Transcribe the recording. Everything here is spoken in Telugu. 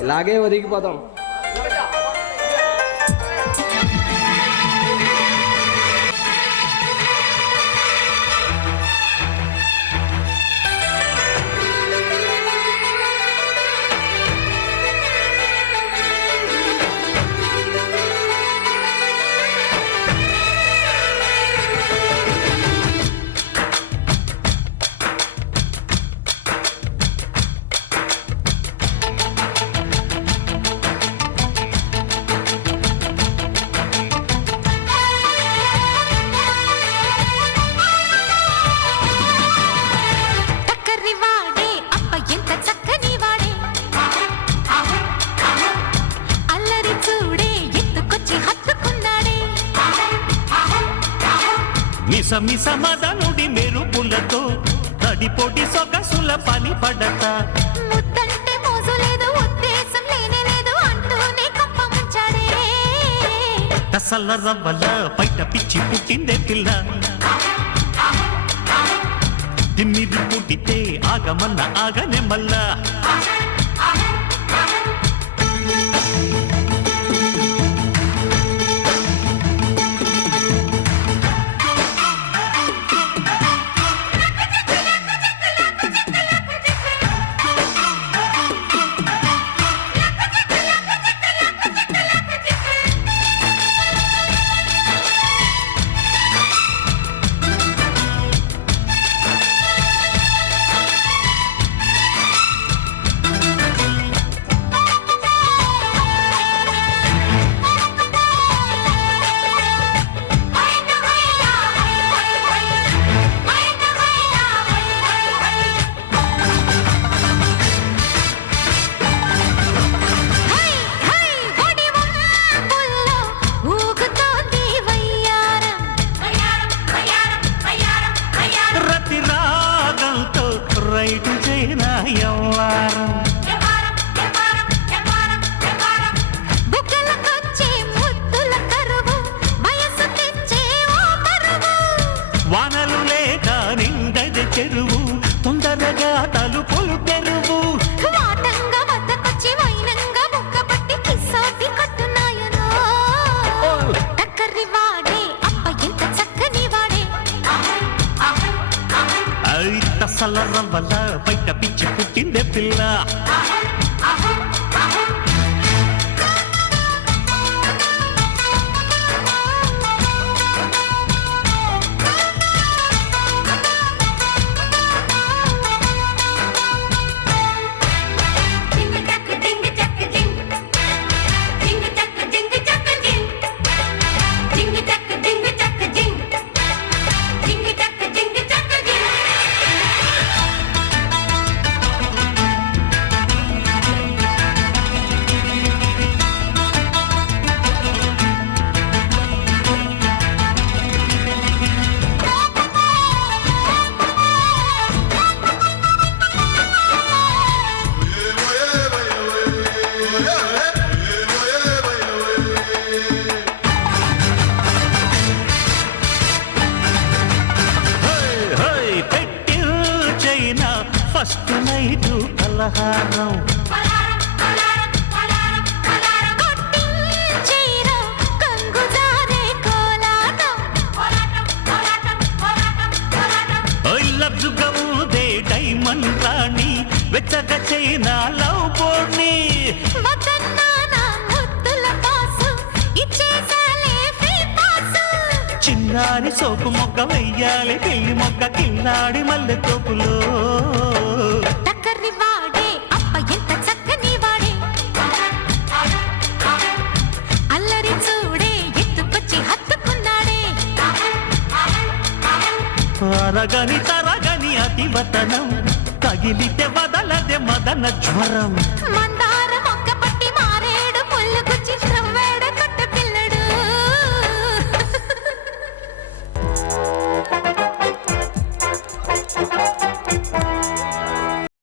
ఇలాగే ఒదిగిపోతాం. మిసమిస మదనుడి మెరుపులతో తడిపోటి సొగసుల పని పడత ముద్దంటే మోజు లేదు ఉద్దేశం లేనే లేదు అంటూనే కప్పముంచాడే తసల రవ్వల బయట పిచ్చి పుట్టిందే పిల్ల తిమ్మిది పుట్టితే ఆగమన్న ఆగనే మల్లా వానలు లేక నిండది చెరువు తొందరగా తలుపులు తెరువు వాటంగా వద్దకొచ్చి వైనంగా ముక్కపట్టి కిస్సాటి కట్టున్నాయనో టక్కరి వాడే అప్ప ఎంత చక్కని వాడే తసల రవ్వల బయట పిచ్చి పుట్టిందే పిల్ల ఫస్ట్ నైటు పలహారం లబ్జుగముదే డైమండ్ రాణి వెచ్చగ చైనా లవ్ బోర్ని చిన్నారి సోపు మొక్క వెయ్యాలి పెళ్లి మొక్క కిన్నాడి మల్లె తోపులో టక్కరి వాడే అప్ప ఎంత చక్కని వాడే అల్లరి చూడే ఎత్తుకొచ్చి హత్తుకున్నాడే అరగని తరగని అతివతనం తగిలితే వదలదే మదన జ్వరం మంద